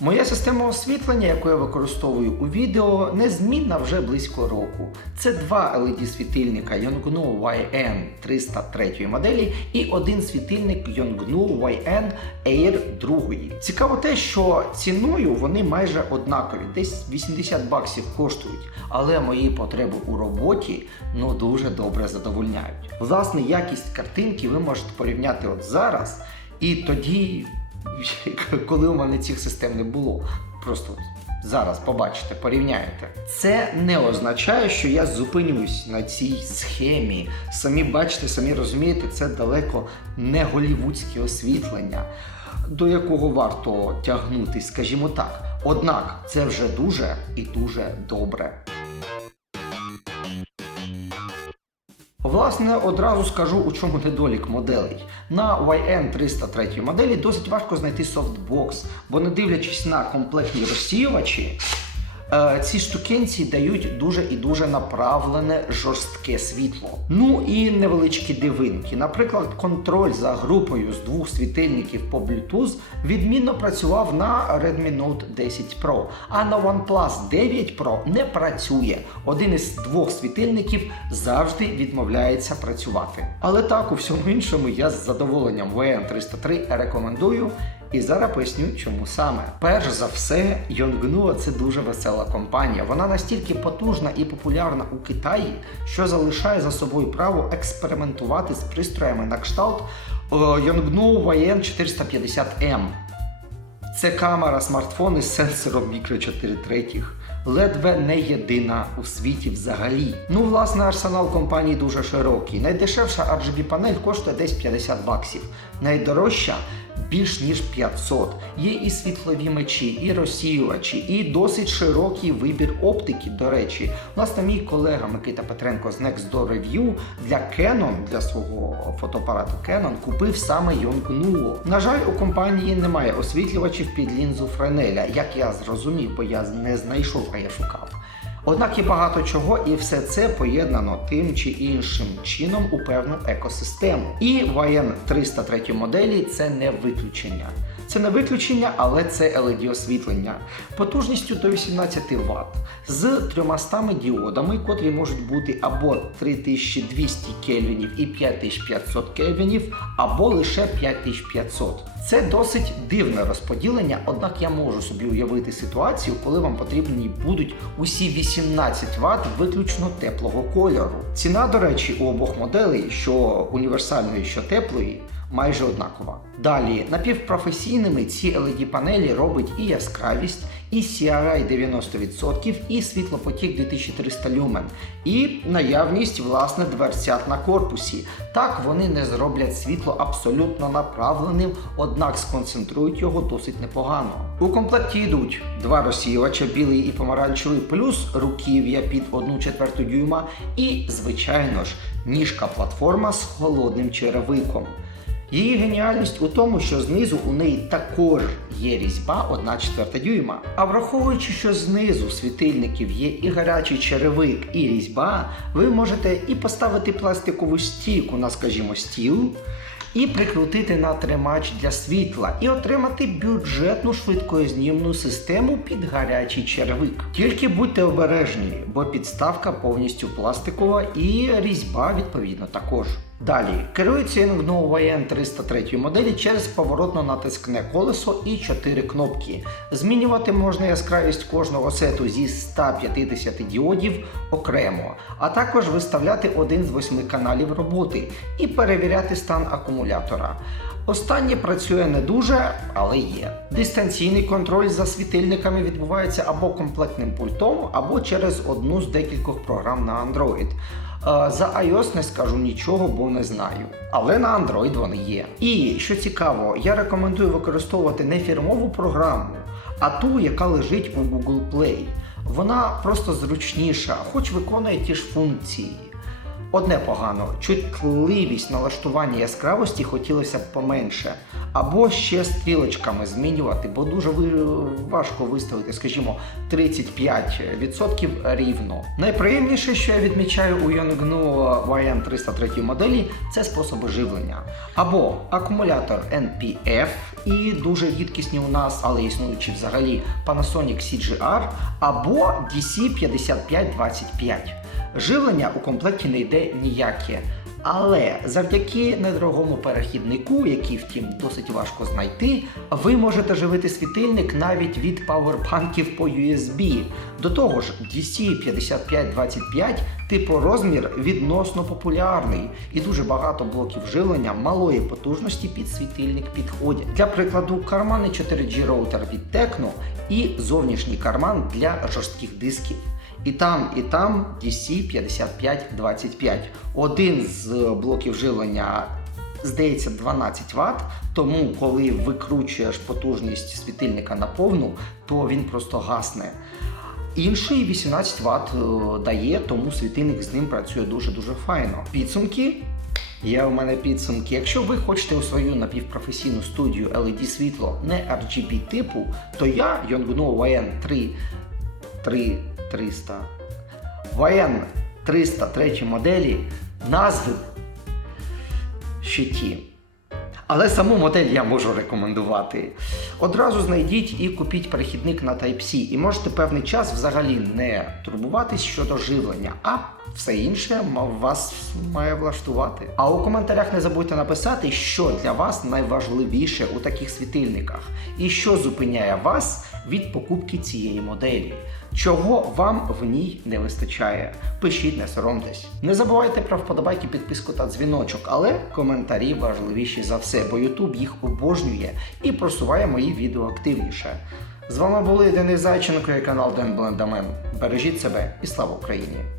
Моя система освітлення, яку я використовую у відео, незмінна вже близько року. Це два LED світильника Yongnuo YN 303 моделі і один світильник Yongnuo YN Air 2. Цікаво те, що ціною вони майже однакові, десь 80 баксів коштують, але мої потреби у роботі ну дуже добре задовольняють. Власне, якість картинки ви можете порівняти от зараз і тоді коли у мене цих систем не було. Просто зараз побачите, порівняєте. Це не означає, що я зупинюсь на цій схемі. Самі бачите, самі розумієте, це далеко не голівудське освітлення, до якого варто тягнути, скажімо так. Однак це вже дуже і дуже добре. Власне, одразу скажу, у чому недолік моделей. На YN 303 моделі досить важко знайти софтбокс, бо не дивлячись на комплектні розсіювачі, ці штукенці дають дуже і дуже направлене жорстке світло. Ну і невеличкі дивинки. Наприклад, контроль за групою з двох світильників по Bluetooth відмінно працював на Redmi Note 10 Pro, а на OnePlus 9 Pro не працює. Один із двох світильників завжди відмовляється працювати. Але так, у всьому іншому я з задоволенням VM303 рекомендую. І зараз поясню, чому саме. Перш за все, Yongnuo – це дуже весела компанія. Вона настільки потужна і популярна у Китаї, що залишає за собою право експериментувати з пристроями на кшталт е, Yongnuo YN 450M. Це камера смартфон із сенсором мікро 4 третіх. Ледве не єдина у світі взагалі. Ну, власне, арсенал компанії дуже широкий. Найдешевша RGB панель коштує десь 50 баксів. Найдорожча більш ніж 500. Є і світлові мечі, і розсіювачі, і досить широкий вибір оптики. До речі, власне, мій колега Микита Петренко з Next Door Review для Canon, для свого фотоапарату Canon, купив саме Yongnuo. На жаль, у компанії немає освітлювачів під лінзу Френеля, як я зрозумів, бо я не знайшов, а я шукав. Однак є багато чого, і все це поєднано тим чи іншим чином у певну екосистему. І YN 303 моделі це не виключення. Це не виключення, але це LED освітлення потужністю до 18 Вт з 300 діодами, котрі можуть бути або 3200 кельвінів і 5500 кельвінів, або лише 5500. Це досить дивне розподілення, однак я можу собі уявити ситуацію, коли вам потрібні будуть усі 18 Вт виключно теплого кольору. Ціна, до речі, у обох моделей, що універсальної, що теплої, майже однакова. Далі, напівпрофесійними ці LED панелі робить і яскравість, і CRI 90%, і світлопотік 2300 люмен, і наявність власне дверцят на корпусі. Так вони не зроблять світло абсолютно направленим, однак сконцентрують його досить непогано. У комплекті йдуть два розсіювача, білий і помаранчевий, плюс руків'я під 1 четверту дюйма, і, звичайно ж, ніжка платформа з холодним черевиком. Її геніальність у тому, що знизу у неї також є різьба 1 четверта дюйма. А враховуючи, що знизу світильників є і гарячий черевик, і різьба, ви можете і поставити пластикову стійку на, скажімо, стіл, і прикрутити на тримач для світла, і отримати бюджетну швидкознімну систему під гарячий черевик. Тільки будьте обережні, бо підставка повністю пластикова і різьба відповідно також. Далі керується Yongnuo YN 303 моделі через поворотно-натискне колесо і 4 кнопки. Змінювати можна яскравість кожного сету зі 150 діодів окремо, а також виставляти один з восьми каналів роботи і перевіряти стан акумулятора. Останнє працює не дуже, але є. Дистанційний контроль за світильниками відбувається або комплектним пультом, або через одну з декількох програм на Android. Е, За iOS не скажу нічого, бо не знаю. Але на Android вони є. І що цікаво, я рекомендую використовувати не фірмову програму, а ту, яка лежить у Google Play. Вона просто зручніша, хоч виконує ті ж функції. Одне погано, чутливість налаштування яскравості хотілося б поменше. Або ще стрілочками змінювати, бо дуже важко виставити, скажімо, 35% рівно. Найприємніше, що я відмічаю у Yongnuo YN 303 моделі, це способи живлення. Або акумулятор NPF і дуже рідкісні у нас, але існуючі взагалі Panasonic CGR або DC5525. Живлення у комплекті не йде ніяке. Але завдяки недорогому перехіднику, який, втім, досить важко знайти, ви можете живити світильник навіть від павербанків по USB. До того ж, DC5525 типу розмір відносно популярний, і дуже багато блоків живлення малої потужності під світильник підходять. Для прикладу, кармани 4G роутер від Tecno і зовнішній карман для жорстких дисків. І там, і там DC5525. Один з блоків живлення здається 12 Вт, тому коли викручуєш потужність світильника на повну, то він просто гасне. Інший 18 Вт е, дає, тому світильник з ним працює дуже-дуже файно. Підсумки. Є у мене підсумки. Якщо ви хочете у свою напівпрофесійну студію LED світло не RGB типу, то я Yongnuo YN 3 300 YN 303 моделі назви ще ті. Але саму модель я можу рекомендувати. Одразу знайдіть і купіть перехідник на Type-C, і можете певний час взагалі не турбуватись щодо живлення, а все інше вас має влаштувати. А у коментарях не забудьте написати, що для вас найважливіше у таких світильниках, і що зупиняє вас від покупки цієї моделі. Чого вам в ній не вистачає? Пишіть, не соромтесь. Не забувайте про вподобайки, підписку та дзвіночок, але коментарі важливіші за все, бо YouTube їх обожнює і просуває мої відео активніше. З вами були Денис Зайченко і канал Ден Блендамен. Бережіть себе і слава Україні!